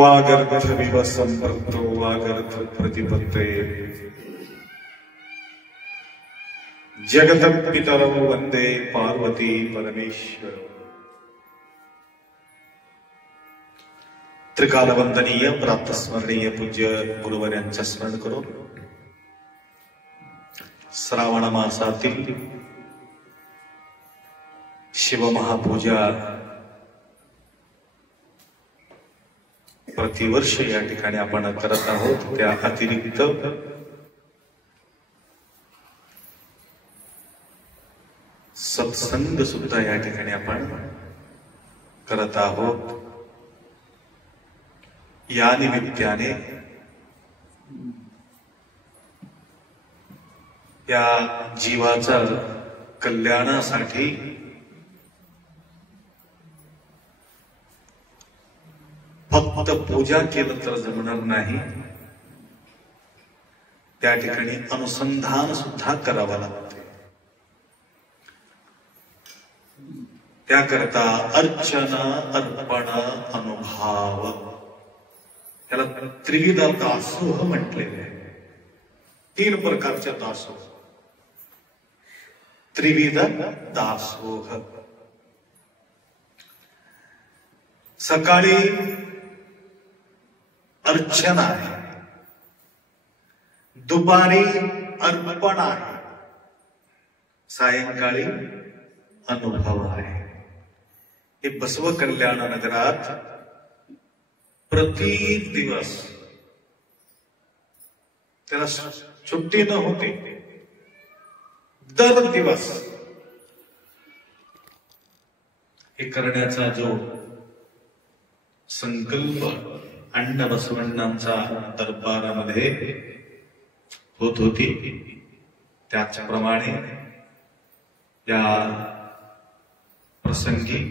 वागर्थमिव संपृक्तो वागर्थ प्रतिपत्ते जगत्पितरौ वंदे पार्वती परमेश्वर। त्रिकालवंदनीय प्रातस्मरणीय पूज्य गुरुवर्यांचं स्मरण करून श्रावण मासातील शिवमहापूजा प्रतिवर्ष या ठिकाणी आपण करत आहोत, त्या अतिरिक्त सत्संग सुद्धा या ठिकाणी आपण करत आहोत. या निमित्ताने या जीवाचा कल्याणासाठी फक्त पूजा केलं तर जमणार नाही, त्या ठिकाणी अनुसंधान सुद्धा करावं लागते. त्याकरता अर्चना, अर्पण, अनुभाव, त्याला त्रिविध दासोह म्हटलेले आहे. 3 प्रकारच्या दासोह. त्रिविध दासोह. सकाळी अर्चना आहे, दुपारी अर्पण आहे, सायंकाळी अनुभव आहे. हे बसव कल्याण नगरात प्रति दिवस, त्याला सुट्टी न होते, दर दिवस हे करण्याचा जो संकल्प अण्णा बसवण्णांचा दरबारामध्ये होत होती, त्याचप्रमाणे या प्रसंगी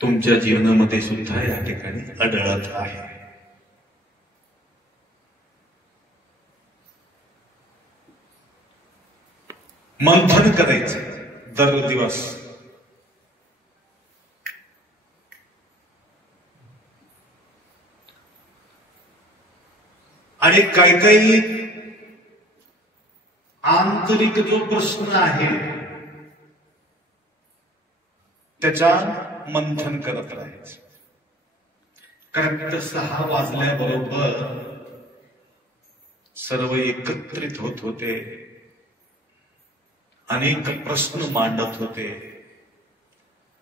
तुमच्या जीवनामध्ये सुद्धा या ठिकाणी आढळत आहे. मंथन करायचं दर दिवस. आणि काही आंतरिक जो प्रश्न आहे त्याच्या मंथन करत राहायचं. करेक्ट 6 वाजल्याबरोबर सर्व एकत्रित होत होते, अनेक प्रश्न मांडत होते.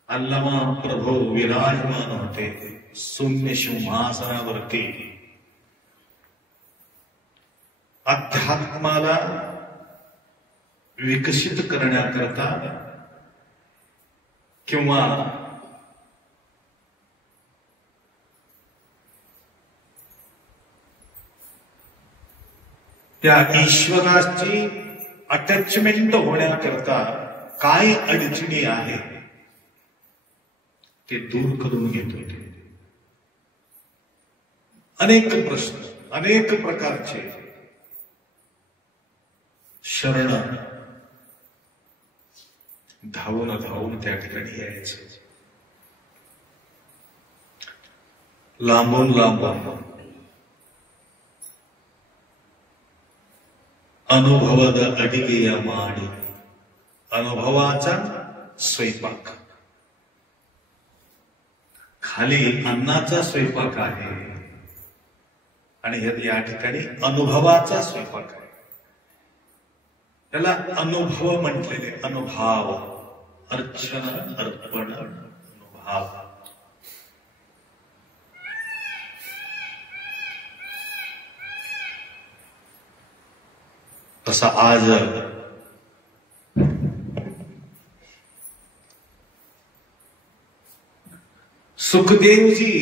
अल्लामा प्रभू विराजमान होते शून्य सिंहासनावरती. अध्यात्माला विकसित करण्याकरता किंवा त्या ईश्वराची अटॅचमेंट होण्याकरता काय अडचणी आहे ते दूर करून घेत होते. अनेक प्रश्न, अनेक प्रकारचे शरण धावून धावून त्या ठिकाणी यायचं. लांबून लांबून अनुभवद अडिगे या माडी. अनुभवाचा स्वयंपाक. खाली अन्नाचा स्वयंपाक आहे आणि या ठिकाणी अनुभवाचा स्वयंपाक आहे. त्याला अनुभव म्हटलेले. अनुभाव, अर्चना, अर्पण, अनुभाव. तसा आज सुखदेवजी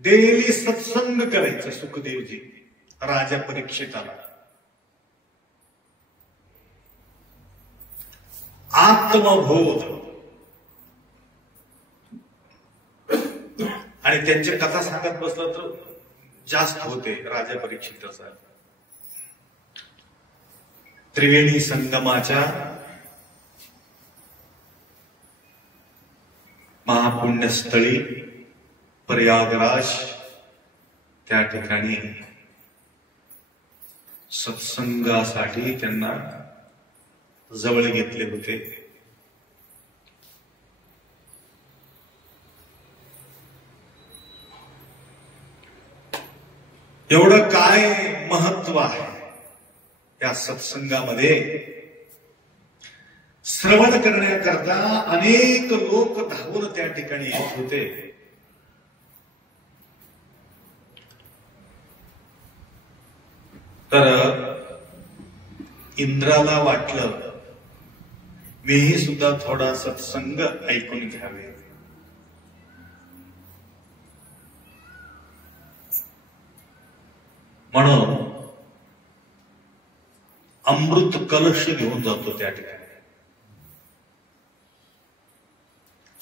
डेली सत्संग करायचे. सुखदेवजी राजा परीक्षिताला आत्मबोध आणि त्यांची कथा सांगत बसलं तर जास्त होते. राजा परीक्षिताचा त्रिवेणी संगमाच्या महापुण्यस्थळी प्रयागराज त्या ठिकाणी सत्संगासाठी त्यांना जवळ घेतले होते. एवढं काय महत्व आहे या सत्संगामध्ये. श्रवण करण्याकरता अनेक लोक धावून त्या ठिकाणी येत होते. तर इंद्राला वाटलं मीही सुद्धा थोडा सत्संग ऐकून घ्यावे. म्हणून अमृत कलश घेऊन जातो त्या ठिकाणी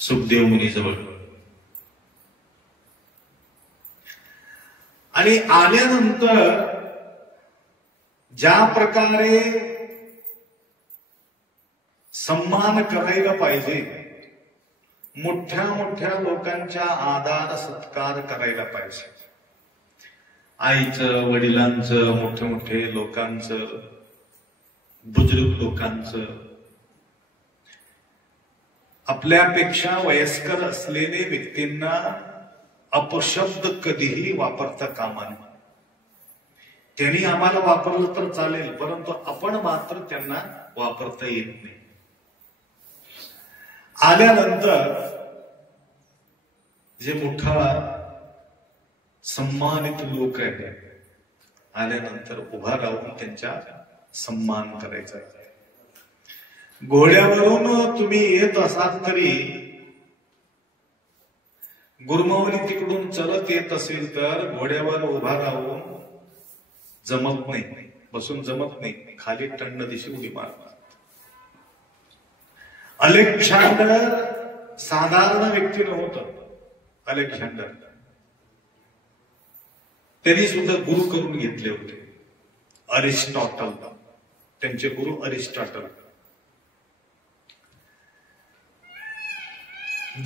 सुखदेव मुनीजवळ. आणि आल्यानंतर ज्या प्रकारे सन्मान करायला पाहिजे, मोठ्या मोठ्या लोकांच्या आदर सत्कार करायला पाहिजे, आईचं, वडिलांचं, मोठे मोठे लोकांचं, बुजुर्ग लोकांचं, आपल्यापेक्षा वयस्कर असलेले व्यक्तींना अपशब्द कधीही वापरता कामा नये. त्यांनी आम्हाला वापरलं तर चालेल, परंतु आपण मात्र त्यांना वापरता येत नाही. आल्यानंतर जे मोठा सन्मानित लोक आहेत, आल्यानंतर उभा राहून त्यांचा सन्मान करायचा. घोड्यावरून तुम्ही येत असाल तरी गुरुमाऊली तिकडून चलत येत असेल तर घोड्यावर उभा राहून जमत नाही, बसून जमत नाही, खाली टंड दिशी उडी मारतात. अलेक्झांडर साधारण व्यक्ती नव्हतं. अलेक्झांडर त्यांनी सुद्धा गुरु करून घेतले होते. अरिस्टॉटल, त्यांचे गुरु अरिस्टॉटल.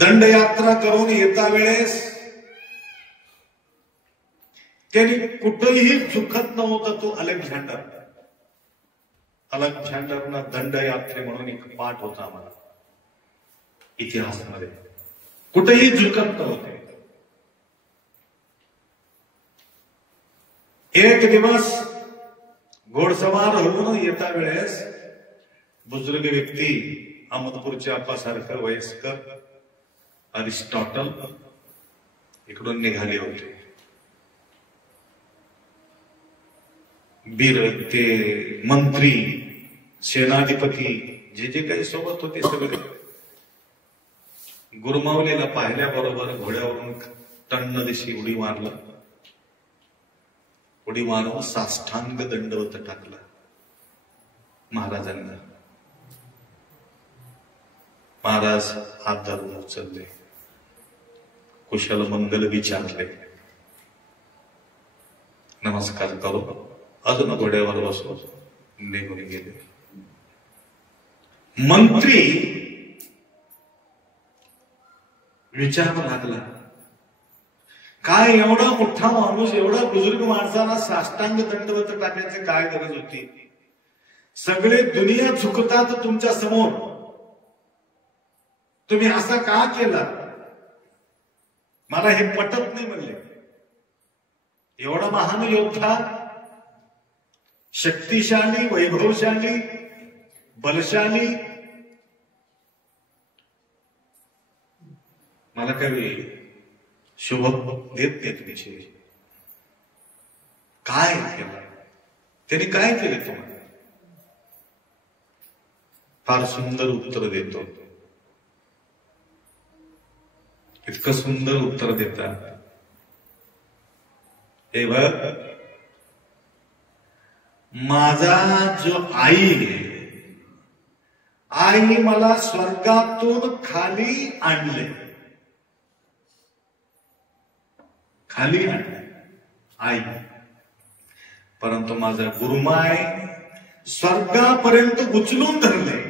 दंडयात्रा करून येता वेळेस त्यांनी कुठेही झुकत नव्हता तो अलेक्झांडर. अलेक्झांडरना दंडयात्रे म्हणून एक पाठ होता आम्हाला इतिहासामध्ये. कुठेही झुकत नव्हते. एक दिवस घोडसवार होऊन येता वेळेस बुजुर्ग व्यक्ती, अहमदपूरचे आप्पासारखं वयस्कर अरिस्टॉटल इकडून निघाले होते. बीर ते मंत्री, सेनाधिपती, जे जे काही सोबत होते सगळे गुरुमाऊलीला पाहिल्याबरोबर घोड्यावरून टन्न दिशी उडी मारलं. उडी मारून साष्टांग दंडवत टाकला महाराजांना. महाराज हात धरून उचलले, कुशल मंगल विचारले, नमस्कार करू, अजून घोड्यावर बसून निघून गेले. मंत्री विचारू लागला, काय एवढा मोठा माणूस, एवढा बुजुर्ग माणसाला साष्टांग दंडवत टाकण्याची काय गरज होती? सगळे दुनिया झुकतात तुमच्या समोर, तुम्ही असा का केला? मला हे पटत नाही म्हणले. एवढा महान योद्धा, शक्तिशाली, वैभवशाली, बलशाली, मला काही शुभ देत नाही तुमची. काय केलं त्यांनी? काय केलं तुम्हाला? फार सुंदर उत्तर देतो. इतकं सुंदर उत्तर देतात. हे बघ, माझा जो आई आहे, आईने मला स्वर्गातून खाली आणले, खाली आणले आई, परंतु माझा गुरुमाय स्वर्गापर्यंत उचलून धरले.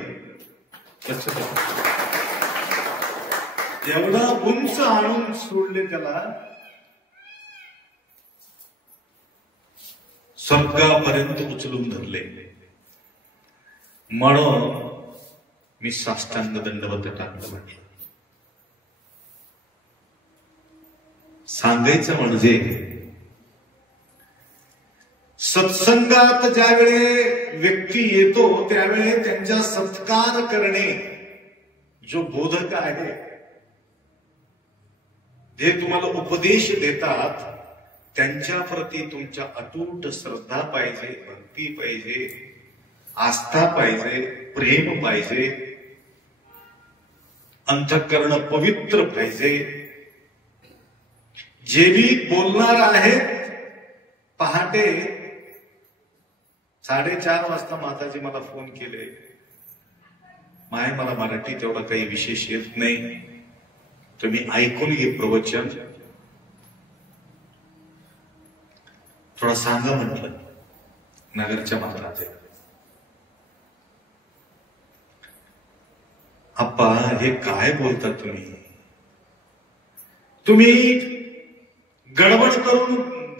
एवढा उंच आणून सोडले त्याला, स्वर्गापर्यंत उचलून धरले. म्हणून मी साष्टांग दंडवत टाकलं म्हटलं. सांगायचं म्हणजे सत्संगात ज्यावेळे व्यक्ती येतो त्यावेळे त्यांचा सत्कार करणे जो बोधक आहे, जे तुम्हाला उपदेश देतात, त्यांच्या प्रती तुमच्या अतूट श्रद्धा पाहिजे, भक्ती पाहिजे, आस्था पाहिजे, प्रेम पाहिजे, अंतःकरण पवित्र पाहिजे. जे बी बोलणार आहेत, पहाटे 4:30 वाजता माताजी मला फोन केले, माय मला मराठी तेवढा काही विशेष येत नाही, तुम्ही ऐकून घे प्रवचन, थोडा सांगा म्हटलं. नगरच्या माताजी, अप्पा हे काय बोलता तुम्ही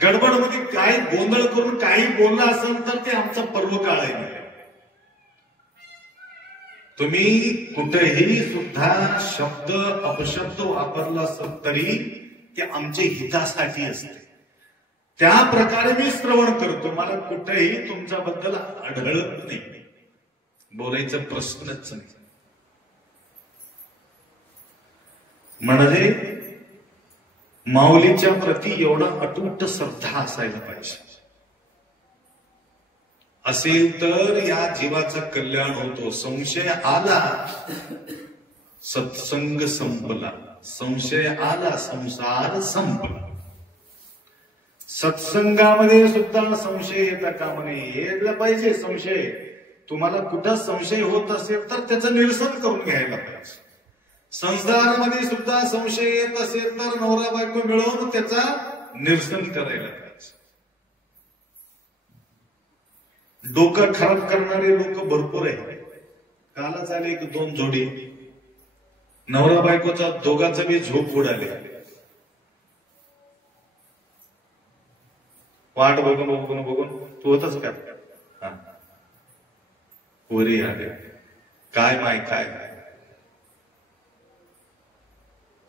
गडबडमध्ये काय गोंधळ करून काही बोलला असेल तर ते आमचा पर्वकाळ आहे. तुम्ही कुठेही सुद्धा शब्द अपशब्द वापरला असेल तरी ते आमच्या हितासाठी असते. त्या प्रकारे मी श्रवण करतो, मला कुठेही तुमच्याबद्दल आढळत नाही, बोलायचा प्रश्नच नाही. म्हणजे माऊलीच्या प्रती एवढा अतूट श्रद्धा असायला पाहिजे. असेल तर या जीवाचं कल्याण होतो. संशय आला, सत्संग संपला. संशय आला, संसार संपला. सत्संगामध्ये सुद्धा संशय येता कामा नये. यायला पाहिजे संशय. तुम्हाला कुठं संशय होत असेल तर त्याचं निरसन करून घ्यायला पाहिजे. संसारामध्ये सुद्धा संशय येत असेल तर नवरा बायको मिळवून त्याचा निरसन करायला पाहिजे. डोकं खराब करणारे लोक भरपूर आहे. कालच आले एक 2 जोडी, नवरा बायकोचा दोघांचा बी झोप उडाले. वाट बघून तू होतच का पोरी आले, काय माय काय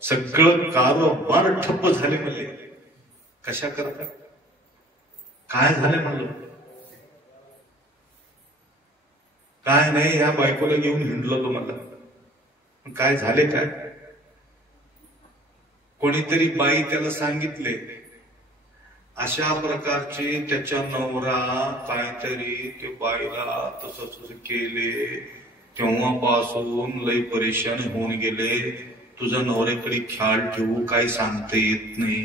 सगळं कारोबार ठप्प झाले. म्हणले कशा करता, काय झाले म्हणलं. काय नाही, या बायकोला घेऊन हिंडलो तो मला. काय झाले काय, कोणीतरी बाई त्याला सांगितले अशा प्रकारचे त्याच्या नवरा काहीतरी ते बाईला तसंच केले, तेव्हापासून लई परेशान होऊन गेले. तुझ्या नवऱ्याकडे ख्याल ठेवू, काही सांगता येत नाही.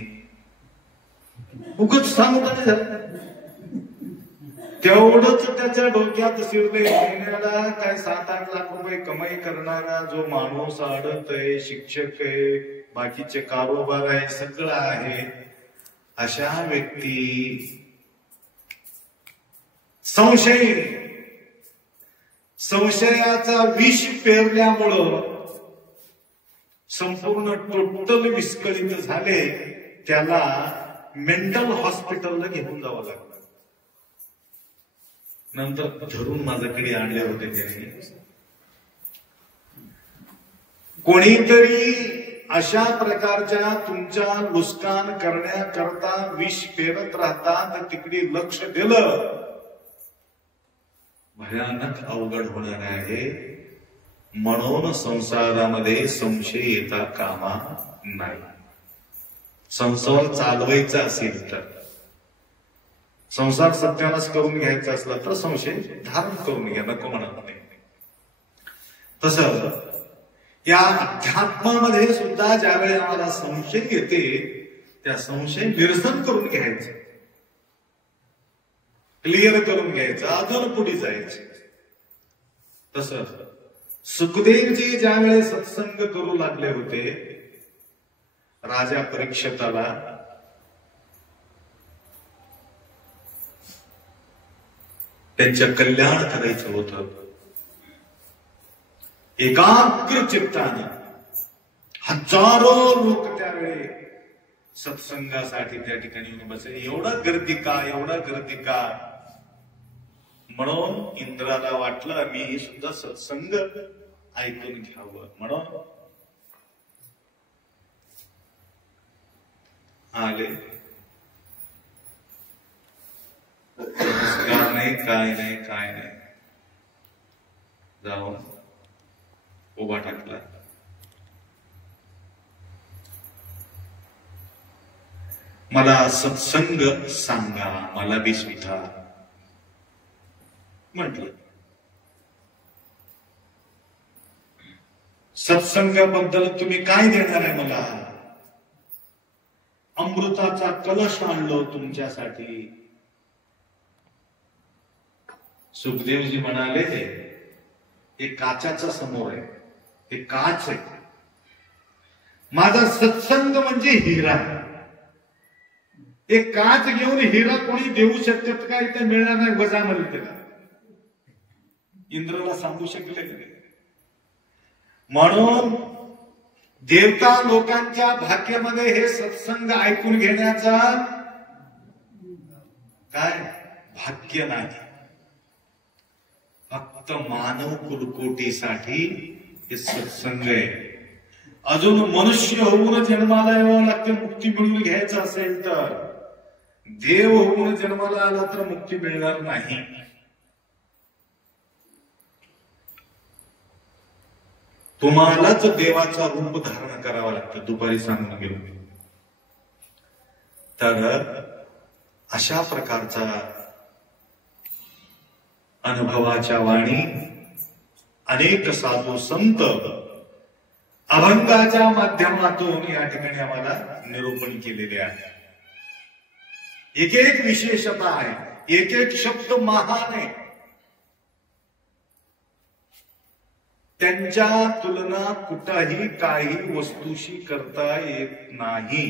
उगाच सांगतात. तेवढंच त्याच्या डोक्यात शिरले. महिन्याला काय 7-8 लाख रुपये कमाई करणारा जो माणूस आडत आहे, शिक्षक आहे, बाकीचे कारोबार आहे, सगळं आहे, अशा व्यक्ती संशयाचा विष पेरल्यामुळं संपूर्ण टोटल विस्कळीत झाले. त्याला मेंटल हॉस्पिटलला घेऊन जावं लागलं. नंतर धरून माझ्याकडे आणले होते त्याने. कोणीतरी अशा प्रकारच्या तुमच्या नुकसान करण्याकरता विष पेरत राहतात, तिकडे लक्ष दिलं, भयानक अवघड होणार आहे. म्हणून संसारामध्ये संशय येता कामा नाही. संसार चालवायचा असेल तर, संसार सत्यानाश करून घ्यायचा असला तर संशय धारण करून घ्या, नको म्हणत नाही. तसं या अध्यात्मामध्ये सुद्धा ज्यावेळी आम्हाला संशय येते, त्या संशय निरसन करून घ्यायचं, क्लिअर करून घ्यायचं, अजून पुढे जायचं. तसं सुखदेवजी ज्यावेळेस सत्संग करू लागले होते, राजा परीक्षिताला त्यांच्या कल्याण करायचं होतं. एकाग्र चित्ताने हजारो लोक त्यावेळी सत्संगासाठी त्या ठिकाणी येऊन बसले. एवढा गर्दी का, म्हणून इंद्राला वाटलं मी सुद्धा सत्संग ऐकून घ्यावं, म्हणून आले. नमस्कार नाही, काय नाही, काय नाही. जाऊन उभा टाकला. मला सत्संग सांगा, मला बी सुद्धा म्हटलं. सत्संगाबद्दल तुम्ही काय देणार आहे मला? अमृताचा कलश आणलो तुमच्यासाठी. सुखदेवजी म्हणाले, हे काचाचा समोर आहे, हे काच आहे. माझा सत्संग म्हणजे हिरा. एक काच घेऊन हिरा कोणी देऊ शकतात का? इथे मिळणार नाही. वजामध्ये त्याला इंद्राला सांगू शकले नाही. म्हणून देवता लोकांच्या भाग्यामध्ये हे सत्संग ऐकून घेण्याचा काय भाग्य नाही. फक्त मानव कुलकोटीसाठी हे सत्संग आहे. अजून मनुष्य होऊन जन्माला यावं लागते मुक्ती मिळवून घ्यायचं असेल तर. देव होऊन जन्माला आला तर मुक्ती मिळणार नाही. तुम्हालाच देवाचा रूप धारण करावा लागतं. दुपारी सांगून गेलो. तर अशा प्रकारचा अनुभवाच्या वाणी अनेक साधू संत अभंगाच्या माध्यमातून या ठिकाणी आम्हाला निरूपण केलेले आहे. एक एक विशेषता आहे, एक एक शब्द महान आहे. त्यांच्या तुलना कुठंही काही वस्तूशी करता येत नाही.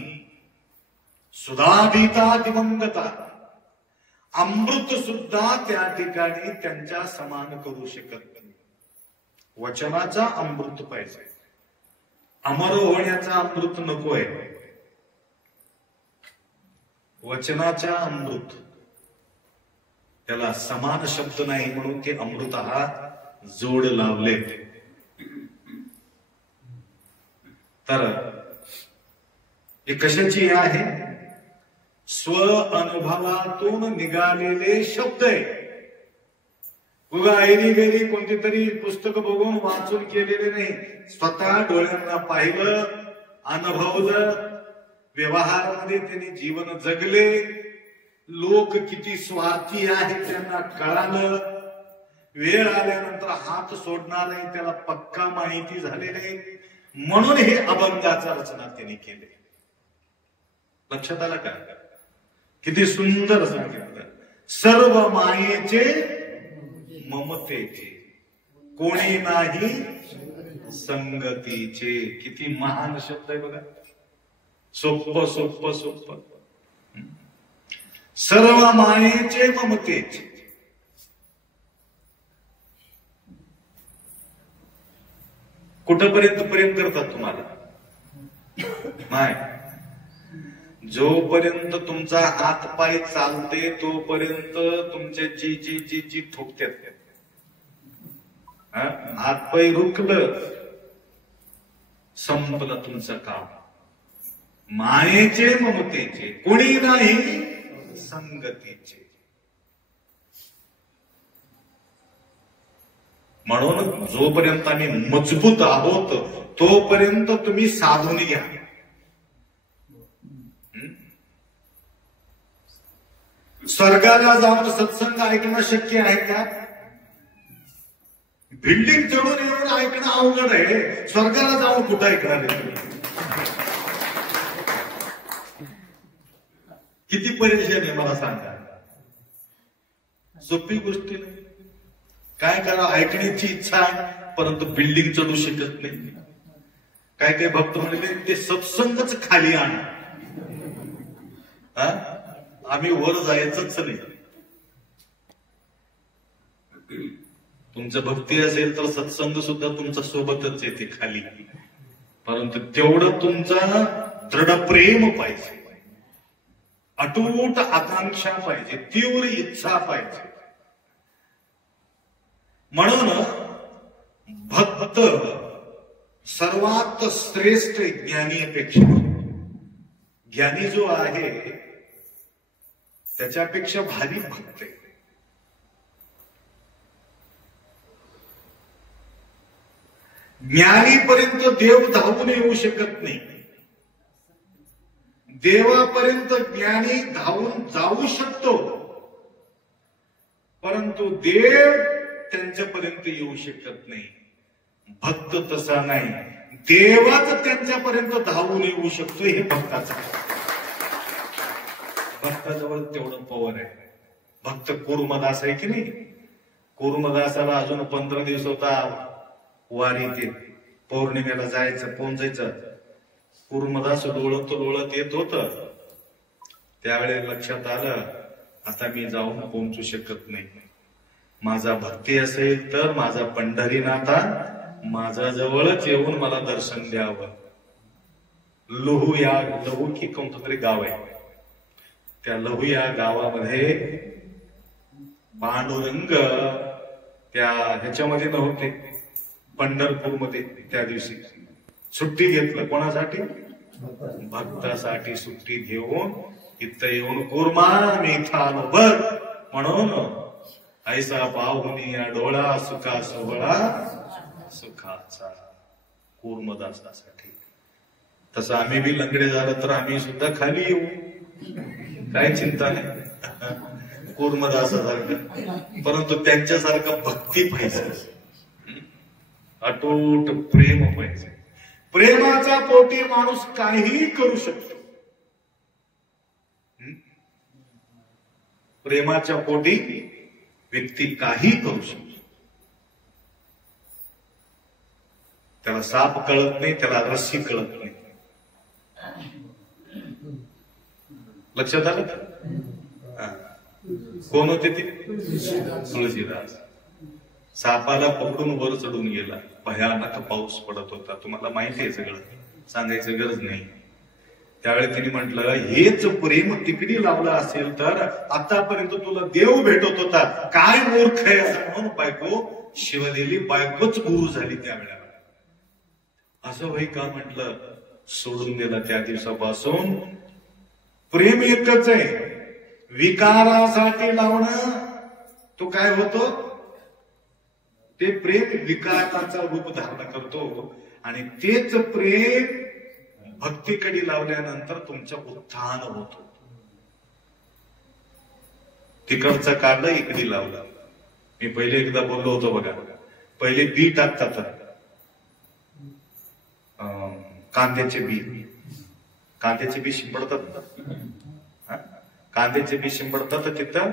सुधाभिता दिवंगता, अमृत सुद्धा त्या ठिकाणी त्यांच्या समान करू शकत नाही. वचनाचा अमृत पाहिजे, अमर होण्याचा अमृत नकोय. वचनाचा अमृत, त्याला समान शब्द नाही म्हणून ते अमृत हा जोड लावले. तर हे कशाची आहे? स्व अनुभवातून निघालेले शब्द आहे. उगा ऐरी वेरी कोणती तरी पुस्तक बघून वाचून केलेले नाही. स्वतः डोळ्यांना पाहिलं, अनुभवलं, व्यवहारामध्ये त्यांनी जीवन जगले. लोक किती स्वार्थी आहेत त्यांना कळालं. वेळ आल्यानंतर हात सोडणार नाही त्याला पक्का माहिती झालेले. म्हणून हे अभंगाचा रचना त्यांनी केले. लक्षात आलं का? किती सुंदर सांगितलं. सर्व मायेचे ममतेचे, कोणी नाही संगतीचे. किती महान शब्द आहे बघा. सोप्प सोप्प सोप्प. सर्व मायेचे ममतेचे. कुठपर्यंत प्रेम करतात तुम्हाला? नाही. जोपर्यंत तुमचा हात पाय चालते तोपर्यंत तुमच्या जी जी जी जी ठोकत्यात. हात पाय रुकलं, संपलं तुमचं काम. मायेचे ममतेचे, कोणी नाही संगतीचे. म्हणून जोपर्यंत आम्ही मजबूत आहोत तोपर्यंत तुम्ही साधून घ्या. स्वर्गाला जाऊन सत्संग ऐकणं शक्य आहे का? बिल्डिंग चढून येऊन ऐकणं अवघड आहे. स्वर्गाला जाऊन कुठं ऐकणार आहे? किती परेशान आहे मला सांगा. सोपी गोष्टी नाही. काय करा, ऐकण्याची इच्छा आहे परंतु बिल्डिंग चढू शकत नाही. काय काय भक्त म्हणले ते सत्संगच खाली आण, आम्ही वर जायचंच नाही. तुमचं भक्ती असेल तर सत्संग सुद्धा तुमच्या सोबतच येते खाली. परंतु तेवढं तुमचा दृढ प्रेम पाहिजे, अटूट आकांक्षा पाहिजे, तीव्र इच्छा पाहिजे. म्हणून भक्त सर्वात श्रेष्ठ ज्ञानीपेक्षा, ज्ञानी जो आहे त्याच्यापेक्षा भारी भक्त आहे. ज्ञानीपर्यंत देव धावून येऊ शकत नाही. देवापर्यंत ज्ञानी धावून जाऊ शकतो, परंतु देव त्यांच्यापर्यंत येऊ शकत नाही. भक्त तसा नाही, देवाच त्यांच्यापर्यंत धावून येऊ शकतो. हे भक्ताचं, भक्ताजवळ तेवढं पॉवर आहे. भक्त कुर्मदास आहे की नाही, कुर्मदासाला अजून 15 दिवस होता वारी, ते पौर्णिमेला जायचं, पोहोचायचं. कुर्मदास डोळत येत होत. त्यावेळेस लक्षात आलं, आता मी जाऊन पोहोचू शकत नाही. माझा भक्ती असेल तर माझा पंढरीनाथा माझ्या जवळच येऊन मला दर्शन द्यावं. लहू की कोणतं तरी गाव आहे, त्या लहू या गावामध्ये पांडुरंग त्या ह्याच्यामध्ये नव्हते, पंढरपूरमध्ये. त्या दिवशी सुट्टी घेतलं. कोणासाठी? भक्तासाठी सुट्टी घेऊन इथं येऊन कुर्मा मेथानो बर म्हणून ऐसा पाहुनी या डोळा सुखा सोहळा सुखाचा, कुर्मदासासाठी. तसं आम्ही बी लंगडे झालं तर आम्ही सुद्धा खाली येऊ, काय चिंता नाही कुर्मदासासारखं. परंतु त्यांच्यासारखं भक्ती पाहिजे, अतूट प्रेम पाहिजे. प्रेमाच्या पोटी माणूस काहीही करू शकतो. प्रेमाच्या पोटी व्यक्ती काही करू शकतो. त्याला साप कळत नाही, त्याला रस्सी कळत नाही. लक्षात आलं? कोण होते ते? तुळशीदास. सापाला पकडून वर चढून गेला. भयानक पाऊस पडत होता, तुम्हाला माहिती आहे, सगळं सांगायचं गरज नाही. त्यावेळी तिने म्हटलं, हेच प्रेम तिकडी लावलं असेल तर आतापर्यंत तुला देव भेटत होता, काय मूर्ख आहे असं म्हणून बायको शिवलेली, बायकोच गुरु झाली त्यावेळेला. असं होई का म्हटलं, सोडून दिला. त्या दिवसापासून प्रेम एकच आहे. विकारासाठी लावणं तो काय होतो, ते प्रेम विकाराचा रूप धारण करतो. आणि तेच प्रेम भक्तीकडे लावल्यानंतर तुमचं उत्थान होतो. तिकडचं काढलं, इकडे लावलं. मी पहिले एकदा बोललो होतो बघा, पहिले बी टाकतात, कांद्याचे बी, कांद्याचे बी शिंपडतात, कांद्याचे बी शिंपडतात, तिथं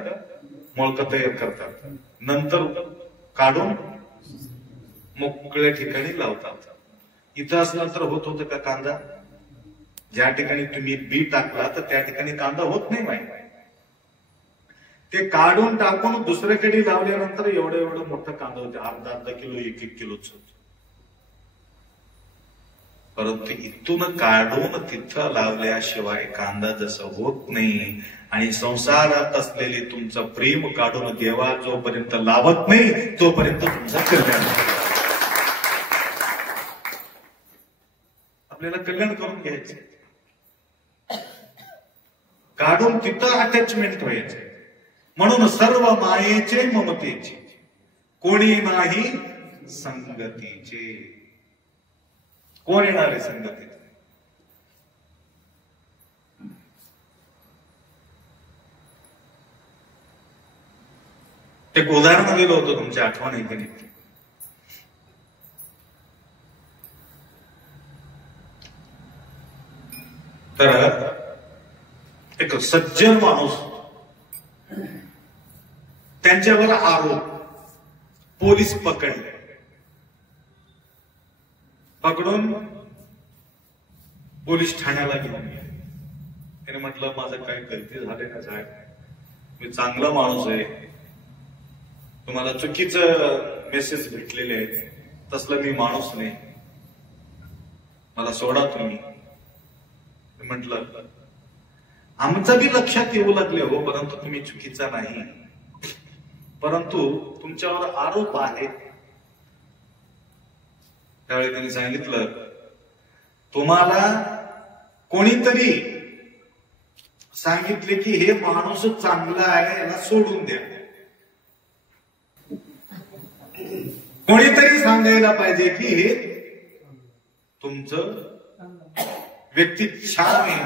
मोळकं तयार करतात, नंतर काढून मोकळ्या ठिकाणी लावतात. इथं असलं तर होत होतं का कांदा? ज्या ठिकाणी तुम्ही बी टाकला तर त्या ठिकाणी कांदा होत नाही माहिती. ते काढून टाकून दुसऱ्याकडे लावल्यानंतर एवढं मोठं कांदा होते, अर्धा किलो, 1 किलोच होत. परंतु इथून काढून तिथं लावल्याशिवाय कांदा जसं होत नाही. आणि संसारात असलेले तुमचं प्रेम काढून देवा जोपर्यंत लावत नाही तोपर्यंत तुमचं कल्याण. आपल्याला कल्याण करून घ्यायचं, काढून तिथं अटॅचमेंट व्हायचे. म्हणून सर्व मायेचे ममतेचे, कोणी नाही संगतीचे. कोण येणार आहे संगतीचे? एक उदाहरण दिलं होतं, तुमच्या आठवण आहे की नाही? तर एक सज्जन माणूस, त्यांच्यावर आरोप, पोलीस पकडले. पकडून पोलीस ठाण्याला घेऊन गेले. त्याने म्हटलं, माझं काही गलती झाले ना साहेब, मी चांगला माणूस आहे, तुम्हाला चुकीचं मेसेज भेटलेले आहेत, तसलं मी माणूस नाही, मला सोडा तुम्ही. म्हटलं, आमचं बी लक्षात येऊ लागले हो, परंतु तुम्ही चुकीचा नाही, परंतु तुमच्यावर आरोप आहे. त्यावेळी त्यांनी सांगितलं, तुम्हाला कोणीतरी सांगितले की हे माणूस चांगला आहे, याला सोडून द्या. कोणीतरी सांगायला पाहिजे की हे तुमचं व्यक्ती छान आहे,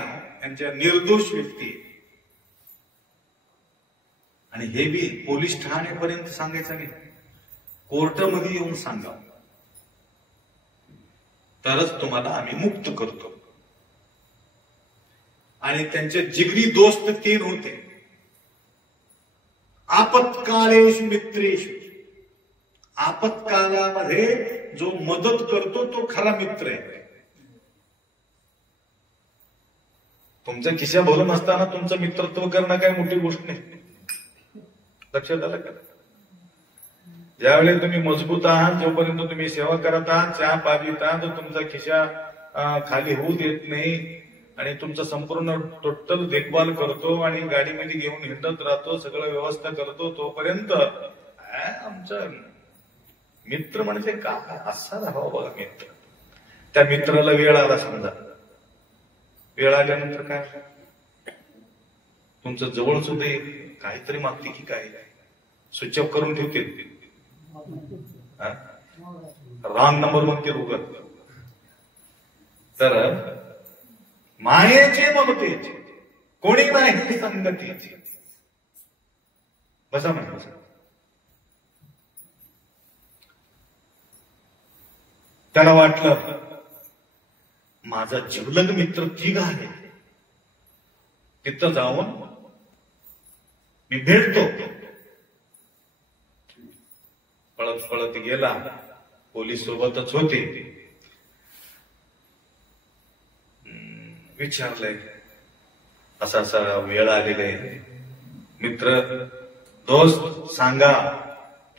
यांच्या निर्दोष व्यक्ती आहे. आणि हे बी पोलीस ठाण्यापर्यंत सांगायचं नाही, कोर्टामध्ये येऊन सांगा, तरच तुम्हाला आम्ही मुक्त करतो. आणि त्यांचे जिगरी दोस्त 3 होते. आपत्कालेश मित्रेश, आपत्कालामध्ये जो मदत करतो तो खरा मित्र आहे. तुमच्या खिशा भरून असताना तुमचं मित्रत्व करणं काही मोठी गोष्ट नाही. लक्षात आलं का? ज्यावेळेस तुम्ही मजबूत आहात, जोपर्यंत तुम्ही सेवा करत आहात, चहा पाजीत आहात, तुमचा खिशा खाली होऊ देत नाही आणि तुमचं संपूर्ण टोटल देखभाल करतो आणि गाडीमध्ये घेऊन हिंडत राहतो, सगळं व्यवस्था करतो, तोपर्यंत आमचा मित्र म्हणजे का असा राहावा बघा मित्र. त्या मित्राला वेळ आला समजा, वेळ आल्यानंतर काय, तुमचं जवळ सुद्धा काहीतरी मागते की काय, स्विच ऑफ करून ठेवते, रॉंग नंबर मग ते उगत. तर मायेचे ममतेचे कोणी नाही संगतीचे. बसा म्हणे, बसा. त्याला वाटलं माझा जिवलग मित्र तिघ आहे, तिथं जाऊन मी भेटतो. पळत पळत गेला, पोलीस सोबतच होते. विचारलंय असा असा वेळ आलेला आहे, मित्र दोस्त सांगा,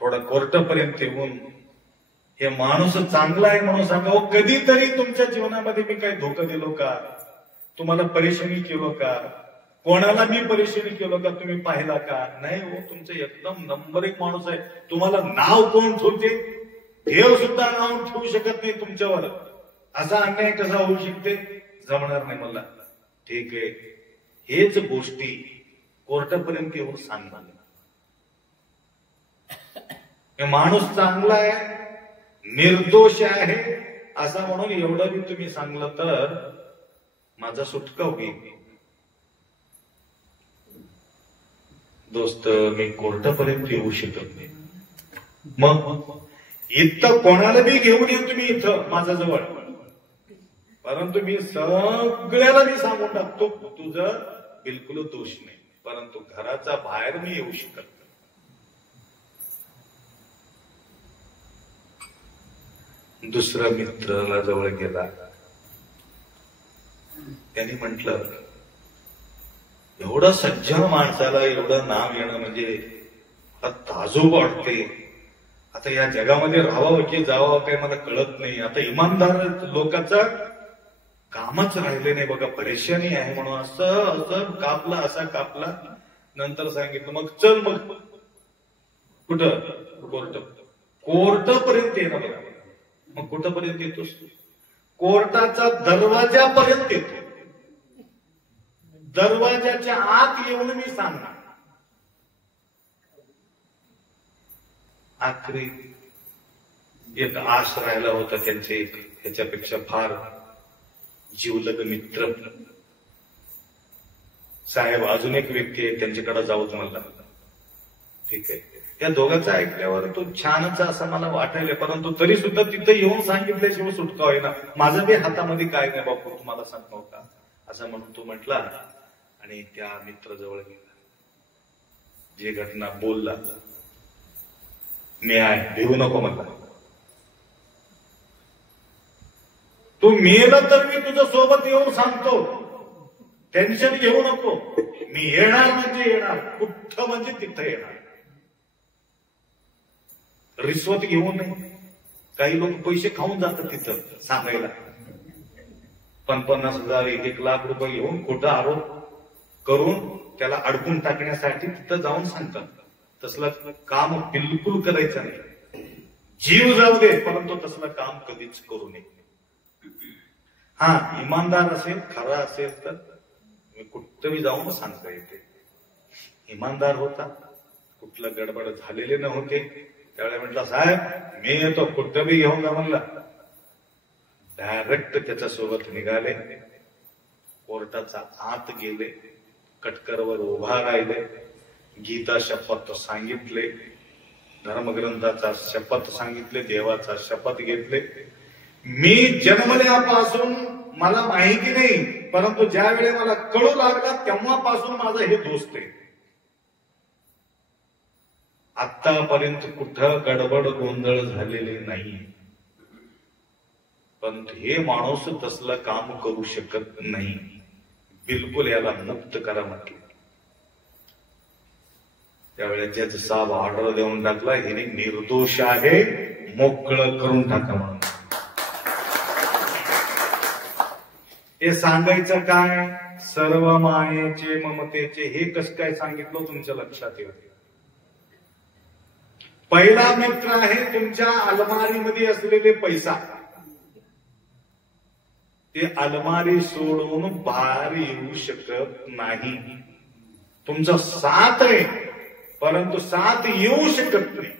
थोडा कोर्टापर्यंत येऊन हे माणूस चांगला आहे म्हणून सांगा. कधीतरी तुमच्या जीवनामध्ये मी काही धोका दिलो का, तुम्हाला परेशानी केलो का, कोणाला मी परेशानी केलो का तुम्ही पाहिला का? नाही हो, तुमचं एकदम नंबर 1 माणूस आहे. तुम्हाला नाव कोण ठेवते, देव सुद्धा नाव ठेवू शकत नाही तुमच्यावर. असा अन्याय कसा होऊ शकते, जमणार नाही मला. ठीक आहे, हेच गोष्टी कोर्टापर्यंत येऊन सांगणार. माणूस चांगला आहे, निर्दोष आहे असं म्हणून एवढं बी तुम्ही सांगलं तर माझा सुटका होईल. दोस्त, मी कोर्टापर्यंत येऊ शकत नाही. मग इथं कोणाला बी घेऊन ये तुम्ही इथं माझ्याजवळ, परंतु मी सगळ्याला मी सांगून टाकतो तुझं बिलकुल दोष नाही, परंतु घराच्या बाहेर मी येऊ शकत नाही. दुसरा मित्राला जवळ गेला, त्यांनी म्हटलं एवढं सज्जन माणसाला एवढं नाव येणं म्हणजे ताजोब वाटते. आता या जगामध्ये राहावं की जावं काही मला कळत नाही. आता इमानदार लोकांचं कामच राहिले नाही बघा, परेशानी आहे म्हणून असं असं कापला, असा कापला. नंतर सांगितलं मग चल, मग कुठं, कोर्टापर्यंत ये ना बघा. मग कुठंपर्यंत येतोस? कोर्टाचा दरवाजापर्यंत येतो. दरवाजाच्या आत येऊन मी सांगणार. आखरी एक आश राहिला होता त्यांचे, एक ह्याच्यापेक्षा फार जीवलग मित्र. साहेब, अजून एक व्यक्ती आहे, त्यांच्याकडे जाऊच म्हणला. ठीक आहे, या दोघांचं ऐकल्यावर तो छानच असं मला वाटायला, परंतु तरी सुद्धा तिथं येऊन सांगितल्याशिवाय सुटका होईना. माझं बी हातामध्ये काय नाही बापू, तुम्हाला सांगतो का असं म्हणून तो म्हटला आणि त्या मित्राजवळ गेला. जे घटना बोलला, मी आहे, भिवू नको म्हणला. तू मेला तर मी तुझ्या सोबत येऊन सांगतो, टेन्शन घेऊ नको. मी येणार म्हणजे येणार, कुठं म्हणजे तिथं येणार. रिश्वत घेऊन नाही. काही लोक पैसे खाऊन जातात तिथं सांगायला, 50,000 1 लाख रुपये घेऊन खोटा आरोप करून त्याला अडकून टाकण्यासाठी तिथं जाऊन सांगतात. तसलं काम बिलकुल करायचं नाही. जीव जाऊ दे, परंतु तसलं काम कधीच करू नये. हा, इमानदार असेल, खरा असेल तर मी कुठंही जाऊन सांगता येते. इमानदार होता, कुठलं गडबड झालेले नव्हते. त्यावेळेला म्हटलं, साहेब मी येतो, कुठं बी घेऊन जा म्हणला. डायरेक्ट त्याच्यासोबत निघाले, कोर्टाचा आत गेले, कटकरवर उभा राहिले, गीता शपथ सांगितले, धर्मग्रंथाचा शपथ सांगितले, देवाचा शपथ घेतले. मी जन्मल्यापासून मला माहिती नाही, परंतु ज्या वेळी मला कळू लागला तेव्हापासून माझा हे दोस्त आहे. आतापर्यंत कुठं गडबड गोंधळ झालेले नाही. पण हे माणूस तसलं काम करू शकत नाही. बिलकुल याला मुक्त करा म्हटलं. त्यावेळेला जज साहेब ऑर्डर देऊन टाकला, हे निर्दोष आहे, मोकळं करून टाका म्हणून. हे सांगायचं काय, सर्व मायेचे ममतेचे हे कसं काय सांगितलं तुमच्या लक्षात येऊ. पहिला मित्र आहे तुमच्या अलमारीमध्ये असलेले पैसा. ते अलमारी सोडून बाहेर येऊ शकत नाही. तुमचा साथ आहे, परंतु साथ येऊ शकत नाही.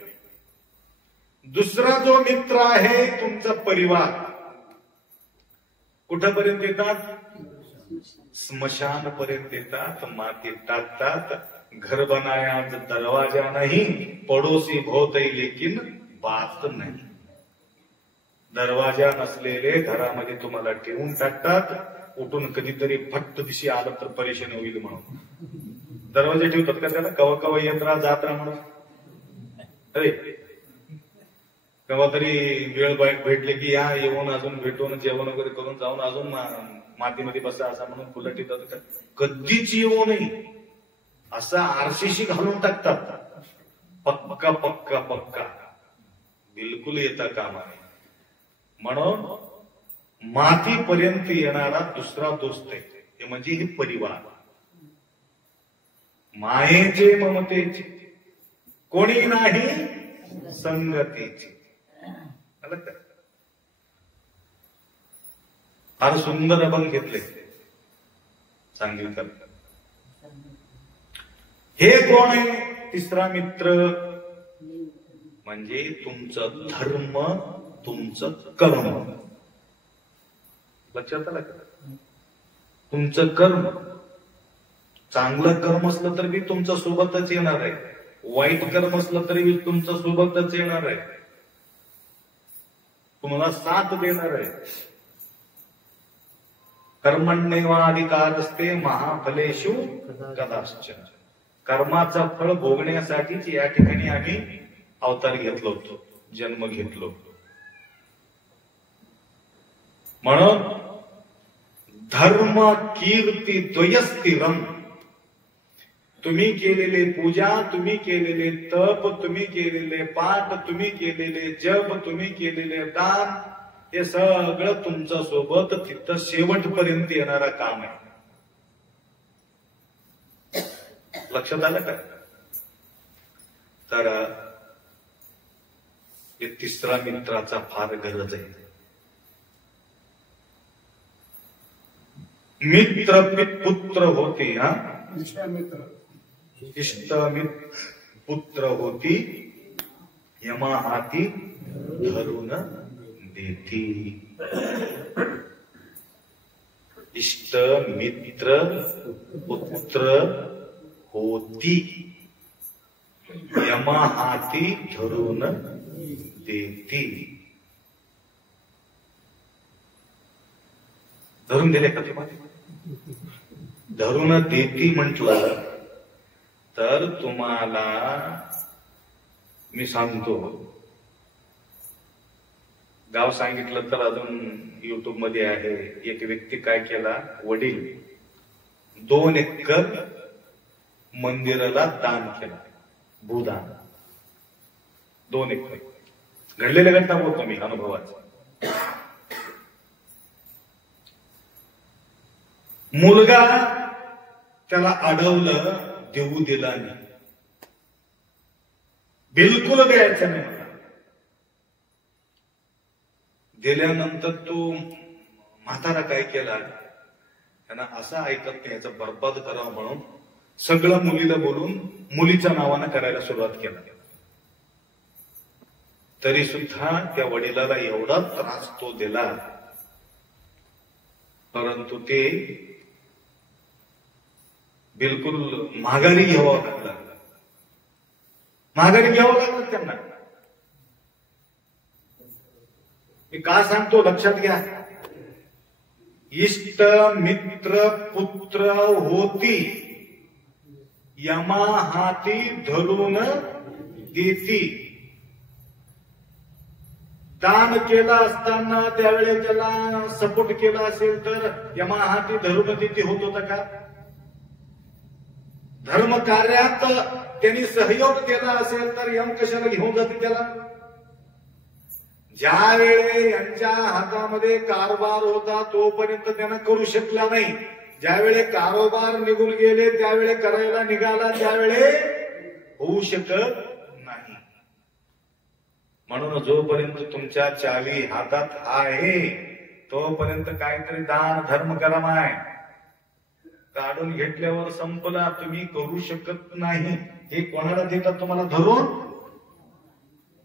दुसरा जो मित्र आहे तुमचा परिवार. कुठपर्यंत येतात? स्मशानपर्यंत येतात, मातीत टाकतात. घर बनाया दरवाजा नहीं, पडोसी बहुत ही लेकिन बात नाही. दरवाजा नसलेले घरामध्ये तुम्हाला ठेवून टाकतात. उठून कधीतरी फट्ट दिशी आलं तर परेशानी होईल म्हणून दरवाजे ठेवतात का त्याला? कवा कवा येत राहा, जात राहा म्हणून. अरे केव्हा तरी वेळ भेटले की या, येऊन अजून भेटून जेवण वगैरे करून जाऊन अजून मातीमध्ये बसा असं म्हणून फुलं ठेवतात. कधीच येऊ नये असं आरशीशी घालून टाकतात. पक्का पक्का पक्का बिलकुल येता कामा नये. म्हणून मातीपर्यंत येणारा दुसरा दोस्त आहे, ते म्हणजे हे परिवार. मायेचे ममतेचे कोणी नाही, संगतीचे. फार सुंदर अभंग घेतले सांगितलं. हे कोण आहे? तिसरा मित्र म्हणजे तुमचं धर्म, तुमचं कर्म. लक्षात आलं का? तुमचं कर्म चांगलं कर्म असलं तर बी तुमच्या सोबतच येणार आहे, वाईट कर्म असलं तरी बी तुमच्या सोबतच येणार आहे, तुम्हाला साथ देणार आहे. कर्मण्येवाधिकार असते महाफलेषु कदाचन. कर्माचा फळ भोगण्यासाठीच या ठिकाणी आम्ही अवतार घेतलो होतो, जन्म घेतलो. म्हणून धर्म कीर्ती द्वयस्थिरम. तुम्ही केलेले पूजा, तुम्ही केलेले तप, तुम्ही केलेले पाठ, तुम्ही केलेले जप, तुम्ही केलेले दान, हे सगळं तुमच्या सोबत तिथं शेवटपर्यंत येणारा काम आहे. लक्षात आलं का? तर हे तिसरा मित्राचा फार गरज आहे. मित्र पुत्र होती, हा इष्टमित्र पुत्र होती, यमा हाती धरून देती. इष्ट मित्र पुत्र होती, यमा हाती धरून देती. धरून दिले का तुम्हाला? धरून देती म्हटलं तर तुम्हाला मी सांगतो, गाव सांगितलं तर अजून युट्यूब मध्ये आहे. एक व्यक्ती काय केला, वडील 2 एकर मंदिराला दान केला, भूदान. 2 एकर. घडलेल्या घटना बोलतो मी, अनुभवाचा. मुलगा त्याला अडवलं, देऊ दिला नाही, बिलकुल द्यायचं नाही. दिल्यानंतर तो म्हातारा काय केला, त्यांना असं ऐकत नाही, याचं बरबाद करावं म्हणून सगळं मुलीला बोलून मुलीच्या नावानं करायला सुरुवात केला. तरी सुद्धा त्या वडिलाला एवढा त्रास तो दिला, परंतु ते बिलकुल माघारी घ्यावं लागलं. माघारी घ्यावं लागलं त्यांना. मी का सांगतो लक्षात घ्या. इष्ट मित्र पुत्र होती, यमा हाती धरून देती. दान केला असताना त्यावेळेस त्याला सपोर्ट केला असेल तर यमा हाती धरून देती होत होता का? धर्म कार्यात त्यांनी सहयोग केला असेल तर यम कशाला घेऊन जाते त्याला? ज्या वेळे यांच्या हातामध्ये कारभार होता तोपर्यंत त्यांना करू शकला नाही. ज्यावेळे कारोबार निघून गेले त्यावेळे करायला निघाला, त्यावेळे होऊ शकत नाही. म्हणून जोपर्यंत तुमच्या चावी हातात आहे तोपर्यंत काहीतरी दान धर्म करा आहे. काढून घेतल्यावर संपला, तुम्ही करू शकत नाही. हे कोणाला देतात तुम्हाला? धरून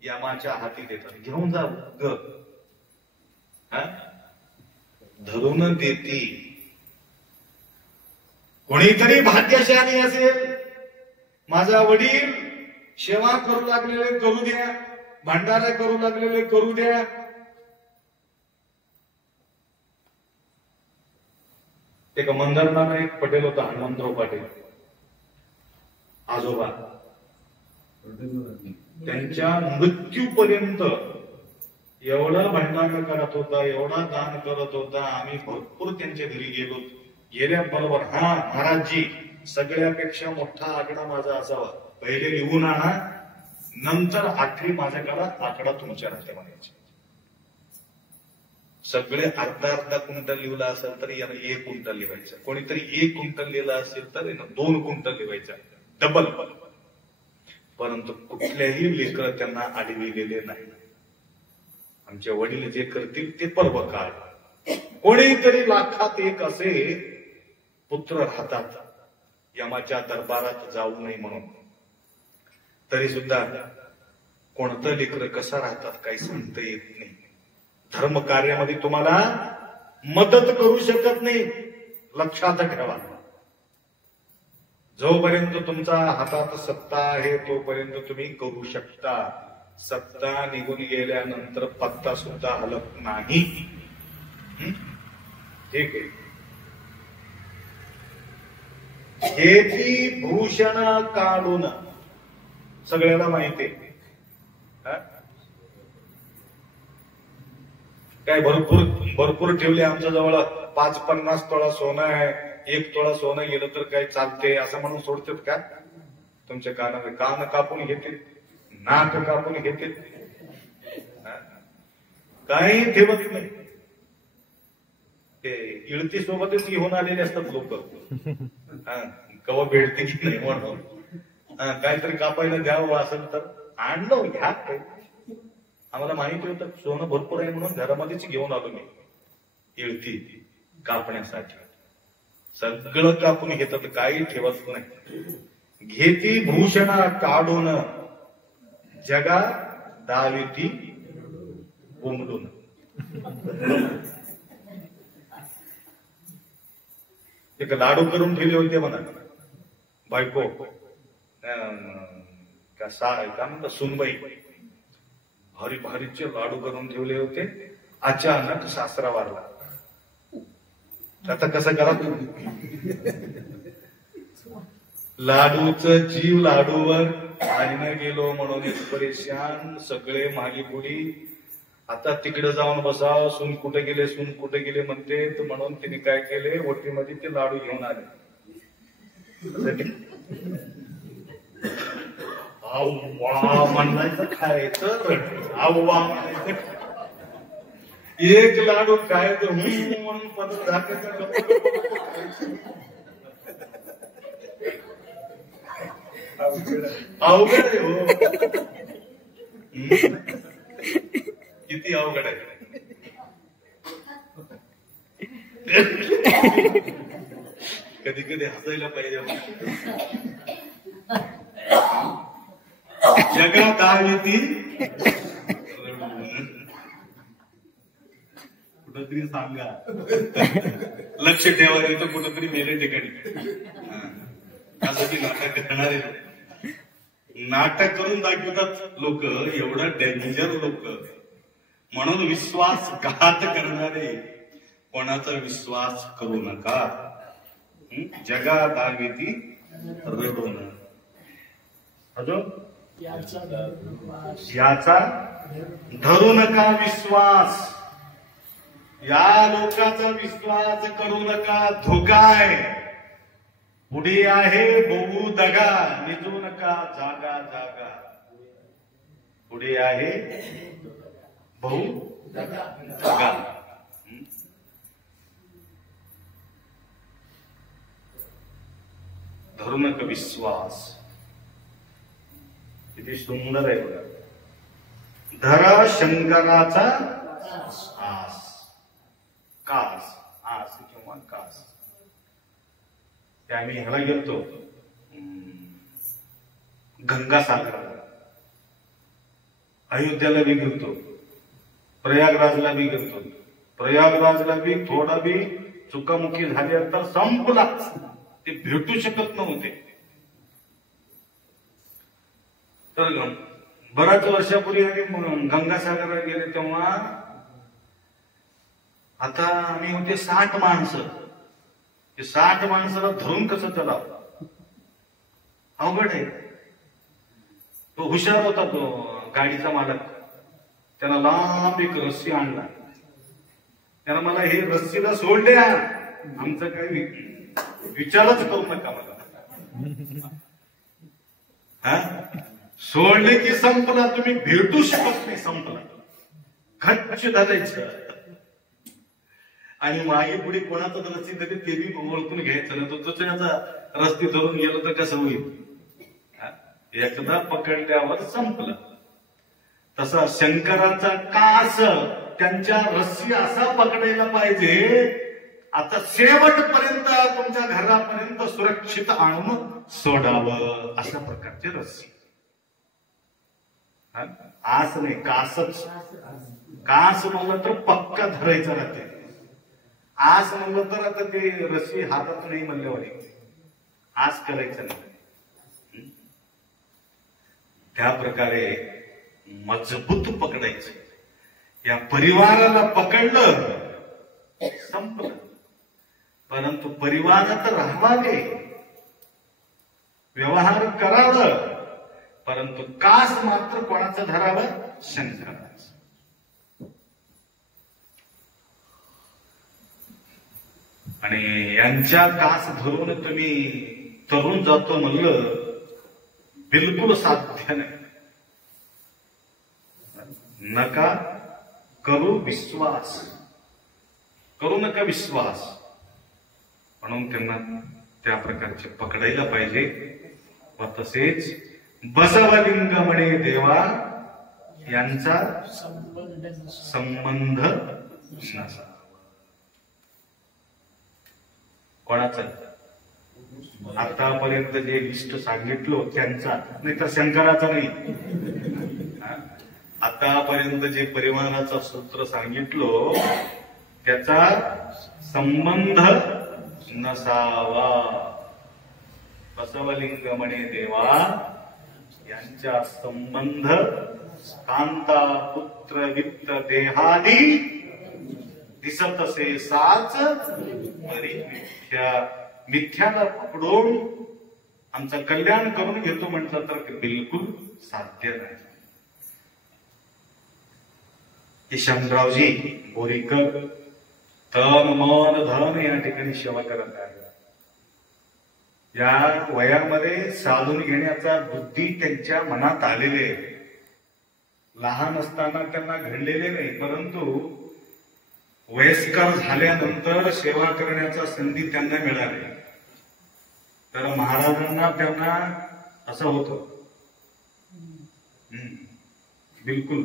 यमाच्या हाती देतात. घेऊन जा ग, धरून देती. कोणीतरी भाग्यशाली असेल, माझा वडील सेवा करू लागलेले करू द्या, भांडारा करू लागलेले करू द्या. एक मंदरनाला एक पटेल होता, हनुमंतराव पाटील आजोबा. त्यांच्या मृत्यूपर्यंत एवढा भंडारा करत होता, एवढा दान करत होता. आम्ही भरपूर त्यांच्या घरी गेलो. गेल्याबरोबर, हा महाराजजी, सगळ्यापेक्षा मोठा आकडा माझा असावा, पहिले लिहून आणा, नंतर आखरी माझ्याकडे आकडा तुमच्या राहते म्हणायचे. सगळे अर्धा अर्धा क्विंटल लिहिला असेल तर यानं 1 क्विंटल लिहायचं. कोणीतरी 1 क्विंटल लिहिला असेल तर 2 क्विंटल लिहायचं, डबल. परंतु कुठल्याही लेकर त्यांना आडविलेले नाही. आमचे वडील जे करतील ते पर्वकाळ. कोणीतरी लाखात एक असे पुत्र राहतात यमाच्या दरबारात जाऊ नये म्हणून. तरी सुद्धा कोणतं लेकर कसं राहतात काही सांगता येत नाही. धर्म कार्यामध्ये तुम्हाला मदत करू शकत नाही, लक्षात ठेवा. जोपर्यंत तुमच्या हातात सत्ता आहे तोपर्यंत तुम्ही करू शकता. सत्ता निघून गेल्यानंतर पत्ता सुद्धा हलत नाही. ठीक आहे. घेती भूषण काढून, सगळ्याला माहिती आहे. काय भरपूर ठेवले आमच्या जवळ. 50 तोळा सोनं आहे, 1 तोळा सोनं गेलं तर काय चालते असं म्हणून सोडतात का? तुमच्या कानामध्ये कान कापून घेतील, नाक कापून घेतील, काही ठेवत नाही. ते इळती सोबतच घेऊन आलेले असतात लोक. कवा भेटते की नाही म्हणून काहीतरी कापायला द्यावं असेल तर आणलं, घ्या. आम्हाला माहिती होतं सोनं भरपूर आहे म्हणून घरामध्येच घेऊन आलो मी इळती कापण्यासाठी. सगळं कापून घेतात, काही ठेवत नाही. घेती भूषण काढून, जगा दाविती उमलून. एक लाडू करून ठेवले होते म्हणा बायको, का म्हणतात सुनबाई, भारी भारीचे लाडू करून ठेवले होते. अचानक सासरा वारला. आता कसं करा? लाडूच जीव लाडूवर आईनं गेलो म्हणून परेशान. सगळे मागी पुढी. आता तिकडे जाऊन बसाव, सून कुठे गेले, सून कुठे गेले म्हणते. म्हणून तिने काय केले, ओटीमध्ये ते लाडू घेऊन आले. आव्वा म्हणायचं, खायचं, आव्वा म्हणायचं. एक लाडू खायचं म्हणून परत झाकायचं. अवघड आहे हो, किती अवघड आहे. कधी कधी हसायला पाहिजे. जगा दावेती कुठंतरी सांगा, लक्ष ठेवा, तर कुठंतरी मेले ठिकाणी. त्यासाठी नाटक करणारे नाटक करून दाखवतात लोक, एवढं डेंजर लोक. म्हणून विश्वासघात करणारे कोणाचा विश्वास करू नका. जगा दावेती रडून. अजून याचा धरू नका विश्वास. या लोकांचा विश्वास करू नका, धोकाय. पुढे आहे बहु दगा, निजू नका जागा जागा. पुढे आहे बहु दगा. धरू नका विश्वास. किती सुंदर आहे बघा. धरा शंकराचा आस. कास, आस किंवा कास. ते आम्ही ह्याला गेलतो गंगासागराला, अयोध्याला बी गेलतो, प्रयागराजला बी गेलतो. प्रयागराजला बी थोडा बी चुकामुकी झाली तर संपला, ते भेटू शकत नव्हते. तर बऱ्याच वर्षापूर्वी आम्ही गंगासागरला गेले तेव्हा आता आम्ही होते 60 माणसं. 60 माणसाला धरून कसं चलावं, अवघड आहे. तो हुशार होता, तो गाडीचा मालक. त्यानं लांब एक रस्सी आणला. त्यानं मला हे रस्सीला सोडल्या, आमचं काही विचारच करू नका मला. हा, सोडले की संपला, तुम्ही भेटू शकत नाही, संपला. खच्च धरायचं. आणि मागे पुढे कोणाचं रस्ती तरी ते बी ओळखून घ्यायचं ना. तो दुसऱ्याचा रस्ती धरून गेलो तर कसं होईल. एकदा पकडल्यावर संपलं. तसा शंकराचा कास, त्यांच्या रस्सी असा पकडायला पाहिजे, आता शेवटपर्यंत तुमच्या घरापर्यंत सुरक्षित आणून सोडावं, अशा प्रकारची रस्सी. आस नाही, कासच. कास म्हणलं तर पक्का धरायचं राहते. आस म्हणलं तर आता ते रस्सी हातात नाही म्हणल्यावर आस करायचं नाही. त्या प्रकारे मजबूत पकडायचं. या परिवाराला पकडलं संपलं. परंतु परिवारात राहावे, व्यवहार करावं, परंतु कास मात्र कोणाचं धरावं, शंकराचं. आणि यांच्या कास धरून तुम्ही तरुण जातो म्हणलं, बिलकुल साध्य नाही. नका करू विश्वास, करू नका विश्वास. म्हणून त्यांना त्या प्रकारचे पकडायला पाहिजे. व तसेच बसवलिंग म्हणे देवा यांचा संबंध नसा. कोणाचा? आतापर्यंत जे लिस्ट सांगितलो त्यांचा, नाही तर शंकराचा नाही. आतापर्यंत जे परिवाराचं सूत्र सांगितलो त्याचा संबंध नसावा. बसवलिंग म्हणे देवा यांच्या संबंध कांता पुत्र वित्त देहादी दिसतसे साच परी मिथ्या. मिथ्याला पकडून आमचं कल्याण करून घेतो म्हटलं तर बिलकुल साध्य नाही. किशनरावजी बोरीकर तन मन धन या ठिकाणी सेवा करत आहे. या वयामध्ये साधून घेण्याचा बुद्धी त्यांच्या मनात आलेले आहे. लहान असताना त्यांना घडलेले नाही, परंतु वयस्कर झाल्यानंतर सेवा करण्याचा संधी त्यांना मिळाली. तर महाराजांना त्यांना असं होतं. बिलकुल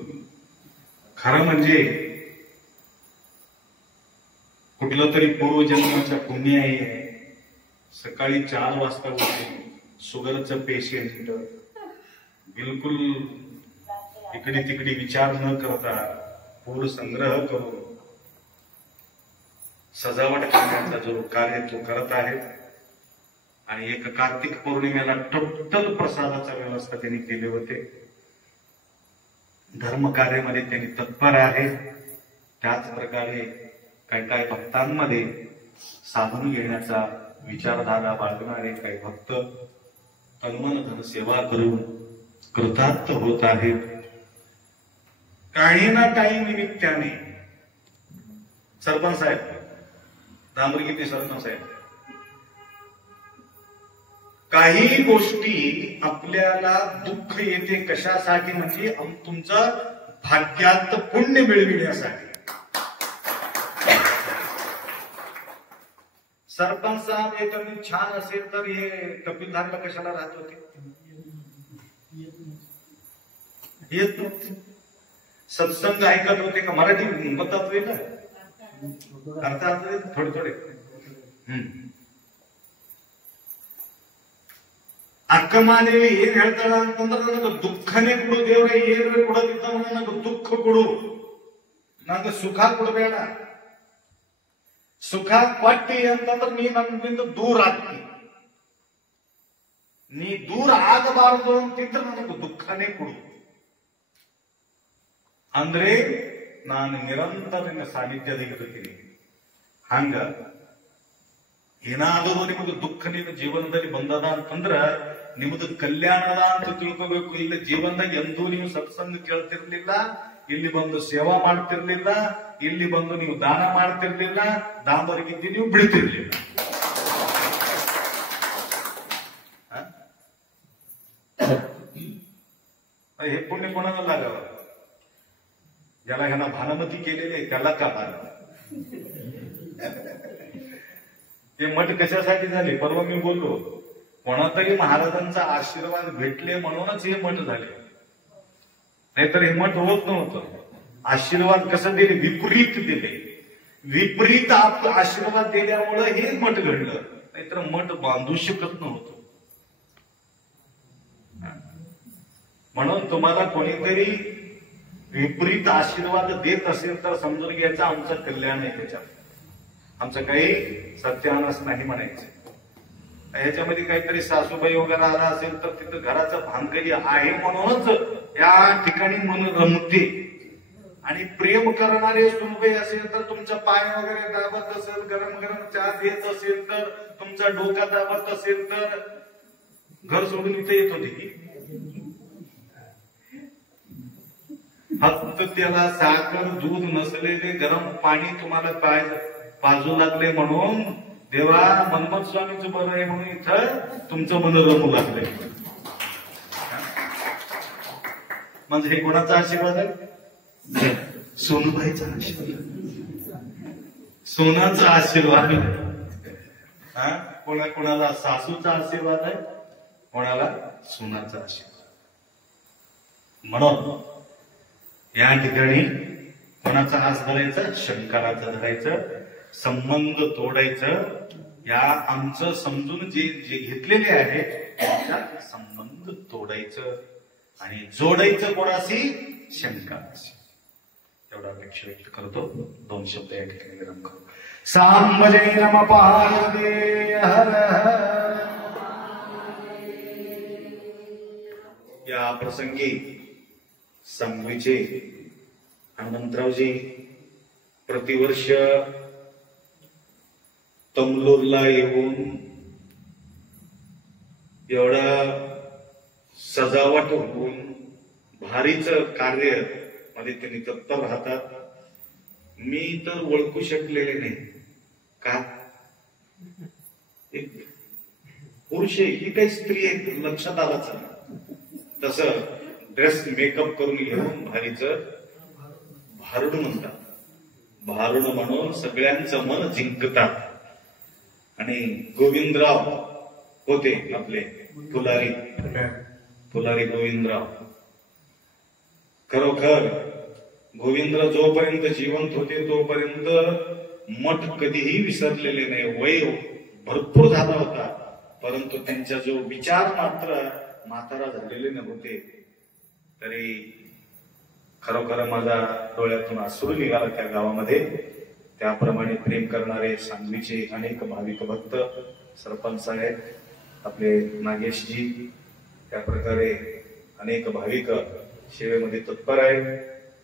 खरं म्हणजे कुठलं तरी पूर्वजन्माच्या पुण्य आहे, सकाळी 4 वाजता उठले, शुगरचं पेशंट, बिलकुल इकडे तिकडे विचार न करता पूर संग्रह करून सजावट करण्याचा जो कार्य तो करत आहे. आणि एक कार्तिक पौर्णिमेला टोटल प्रसादाचा व्यवस्था त्यांनी केले होते. धर्म कार्यामध्ये त्यांनी तत्पर आहे. त्याच प्रकारे काही काही भक्तांमध्ये साधून घेण्याचा विचारधारा बाळगणारे काही भक्त तन्मन धन सेवा करून कृतार्थ होत आहेत. काही ना काही निमित्ताने सरपंच साहेब, दामरगिरी सरपंच साहेब, काही गोष्टी आपल्याला दुःख येते कशासाठी, म्हणजे तुमचं भाग्यात पुण्य मिळविण्यासाठी. सरपंच साहेब हे कमी छान असेल तर हे कपिलधारला कशाला राहत होते? येत नव्हते. सत्संग ऐकत होते का? मराठी म्हणतात वेळ अर्थात थोडे थोडे ಅಕ್ಕಮಾದೇವಿ ಏನ್ ಹೇಳ್ತಾಳ ಅಂತಂದ್ರೆ, ನನಗೆ ದುಃಖನೇ ಕೊಡು ದೇವ್ರೆ, ಏನ್ರೆ ಕೊಡೋದಿದ್ದವ ನನಗೆ ದುಃಖ ಕೊಡು, ನನಗೆ ಸುಖ ಕೊಡಬೇಡ. ಸುಖ ಕೊಟ್ಟಿ ಅಂತಂದ್ರೆ ನೀ ನನ್ನಿಂದ ದೂರ ಆಗ್ತಿ. ನೀ ದೂರ ಆಗಬಾರದು ಅಂತಿದ್ರೆ ನನಗೆ ದುಃಖನೇ ಕೊಡು. ಅಂದ್ರೆ ನಾನು ನಿರಂತರ ನಿನ್ನ ಸಾನ್ನಿಧ್ಯದಲ್ಲಿರ್ತೀನಿ. ಹಂಗ ಏನಾದರೂ ನಿಮಗೆ ದುಃಖ ನಿಮ್ಮ ಜೀವನದಲ್ಲಿ ಬಂದದ ಅಂತಂದ್ರ ನಿಮ್ಮದು ಕಲ್ಯಾಣದ ಅಂತ ತಿಳ್ಕೋಬೇಕು. ಇಲ್ಲಿ ಜೀವನದಾಗ ಎಂದೂ ನೀವು ಸತ್ಸಂಗ ಕೇಳ್ತಿರ್ಲಿಲ್ಲ, ಇಲ್ಲಿ ಬಂದು ಸೇವಾ ಮಾಡ್ತಿರ್ಲಿಲ್ಲ, ಇಲ್ಲಿ ಬಂದು ನೀವು ದಾನ ಮಾಡ್ತಿರ್ಲಿಲ್ಲ, ದಾಂಬರಿಗಿದ್ದಿ ನೀವು ಬಿಡ್ತಿರ್ಲಿಲ್ಲ. हे पुण्य कोणाला लागावं? ज्याला ह्याला भानमती केलेली आहे त्याला का भान? हे मठ कशासाठी झाले? परवा मी बोललो, कोणातरी महाराजांचा आशीर्वाद भेटले म्हणूनच हे मठ झाले, नाहीतर हे मठ होत नव्हतं. आशीर्वाद कसं दिले? विपरीत दिले. विपरीत आशीर्वाद दिल्यामुळे हे मठ घडलं, नाहीतर मठ बांधू शकत नव्हतं. म्हणून तुम्हाला कोणीतरी विपरीत आशीर्वाद देत असेल तर समजून घ्यायचं आमचं कल्याण आहे, त्याच्यात आमचं काही सत्यानाश नाही म्हणायचं. ह्याच्यामध्ये काहीतरी सासूबाई वगैरे आला असेल तर तिथं घराचं भानगडी आहे म्हणूनच या ठिकाणी मन रमते. आणि प्रेम करणारे सुनबाई असेल तर तुमच्या पाय वगैरे दाबत असेल, गरम गरम चहा देत असेल तर, तुमचा डोका दाबत असेल तर घर सोडून इथे येत होते की फक्त त्याला साखर दूध नसलेले गरम पाणी तुम्हाला पाजू लागले म्हणून देवा मनमथ स्वामीचं बरं आहे म्हणून इथं तुमचं मन रमू लागलंय. म्हणजे हे कोणाचा आशीर्वाद आहे? सोनूबाईचा आशीर्वाद, सोनाचा आशीर्वाद. कोणाला सासूचा आशीर्वाद आहे, कोणाला सोनाचा आशीर्वाद. म्हणून या ठिकाणी कोणाचा हास धरायचा? शंकराचा धरायचं. संबंध तोडायचं. या आमचं समजून जे घेतलेले आहे त्यांचा संबंध तोडायचं आणि जोडायचं कोणाशी? शंकराशी. एवढा अपेक्षा व्यक्त करतो. 2 शब्द या ठिकाणी विराम करू. सांबजे नम पार्वते हर हर. या प्रसंगी सांगलीचे हनुमंतरावजी प्रतिवर्ष तमलोरला येऊन एवढा सजावट होऊन भारीच कार्य मध्ये त्यांनी तत्पर राहतात. मी तर ओळखू शकलेले नाही का? एक पुरुष आहे ही काही स्त्री आहे लक्षात आलाच. तसं ड्रेस मेकअप करून घेऊन भारीच भारुड म्हणतात. भारुड म्हणून सगळ्यांचं मन जिंकतात. आणि गोविंदराव होते आपले फुलारी गोविंदराव. खरोखर गोविंदराव जोपर्यंत जिवंत होते तोपर्यंत मठ कधीही विसरलेले नाही. वय भरपूर झाला होता, परंतु त्यांचा जो विचार मात्र म्हातारा झालेले नव्हते. तरी खरोखर माझ्या डोळ्यातून अश्रू निघाला त्या गावामध्ये. त्याप्रमाणे प्रेम करणारे सांगलीचे अनेक भाविक भक्त, सरपंच साहेब, आपले नागेशजी, त्या प्रकारे अनेक भाविक सेवेमध्ये तत्पर आहेत.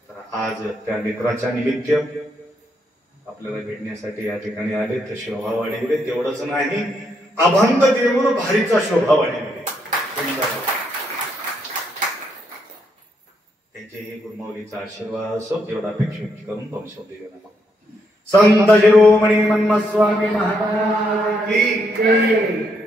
तर आज त्या मित्राच्या निमित्त आपल्याला भेटण्यासाठी या ठिकाणी आले. तर शोभा वाढवले. तेवढंच नाही, अभंग देऊर भारीचा शोभा वाढवले. त्यांचे हे गुरुमाऊलीचा आशीर्वाद असो एवढा अपेक्षा करून वंशो देव. संत शिरोमणी मन्मस्वामी महाराज की जय.